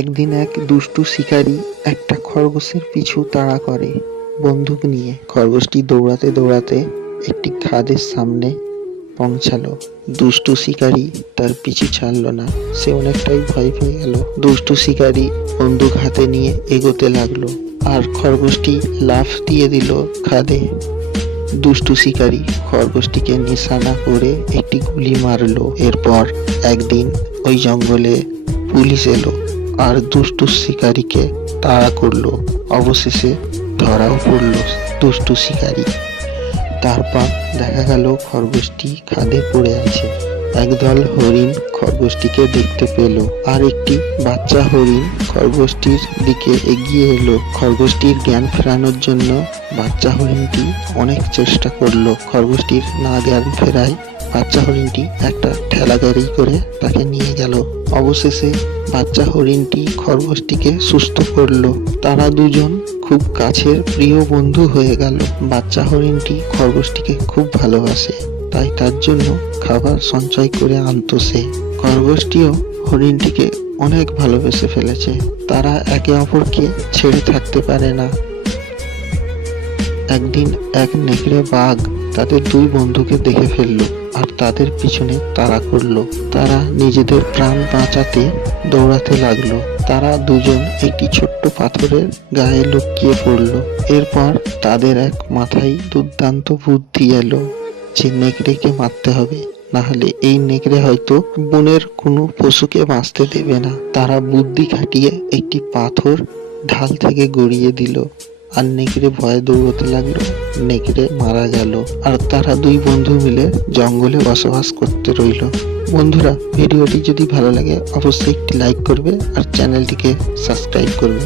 একদিন এক দুষ্টু শিকারী একটা খরগোশের পিছু তাড়া করে বন্দুক নিয়ে। খরগোশটি দৌড়াতে দৌড়াতে একটি খাদের সামনে পৌঁছালো। দুষ্টু শিকারী তার পিছু ছাড়লো না, সে অনেকটাই ভয় পেয়ে গেল। দুষ্টু শিকারী বন্দুক হাতে নিয়ে এগোতে লাগলো আর খরগোশটি লাফ দিয়ে দিল খাদে। দুষ্টু শিকারী খরগোশটিকে নিশানা করে একটি গুলি মারলো। এরপর একদিন ওই জঙ্গলে পুলিশ এলো আর দুষ্টু শিকারীকে তাড়া করলো। অবশেষে ধরাও পড়লো দুষ্টু শিকারী। তারপর দেখা গেল খরগোশটি খাদে পড়ে আছে। একদল হরিণ খরগোশটিকে দেখতে পেল আর একটি বাচ্চা হরিণ খরগোশটির দিকে এগিয়ে এলো। খরগোশটির জ্ঞান ফেরানোর জন্য বাচ্চা হরিণটি অনেক চেষ্টা করলো। খরগোশটির না জ্ঞান ফেরায় বাচ্চা হরিণটি একটা ঠেলা গাড়ি করে তাকে নিয়ে গেল। অবশেষে বাচ্চা হরিণটি খরগোশটিকে সুস্থ করলো। তারা দুজন খুব কাছের প্রিয় বন্ধু হয়ে গেল। বাচ্চা হরিণটি খরগোশটিকে খুব ভালোবাসে, তাই তার জন্য খাবার সঞ্চয় করে আনতো সে। খরগোশটিও হরিণটিকে অনেক ভালোবেসে ফেলেছে। তারা একে অপরকে ছেড়ে থাকতে পারে না। একদিন এক নেকড়ে বাঘ তাদের দুই বন্ধুকে দেখে ফেললো আর তাদের পিছনে তাড়া করলো। তারা নিজেদের প্রাণ বাঁচাতে দৌড়াতে লাগলো। তারা দুজন একটি ছোট্ট পাথরের গায়ে লুকিয়ে পড়লো। এরপর তাদের এক মাথায় দুর্দান্ত বুদ্ধি এলো যে নেকড়েকে মারতে হবে, না হলে এই নেকড়ে হয়তো বনের কোনো পশুকে বাঁচতে দেবে না। তারা বুদ্ধি খাটিয়ে একটি পাথর ঢাল থেকে গড়িয়ে দিল আর নেকড়ে ভয়ে দৌড়তে লাগলো। নেকড়ে মারা গেল আর তারা দুই বন্ধু মিলে জঙ্গলে বসবাস করতে রইল। বন্ধুরা, ভিডিওটি যদি ভালো লাগে অবশ্যই একটি লাইক করবে আর চ্যানেলটিকে সাবস্ক্রাইব করবে।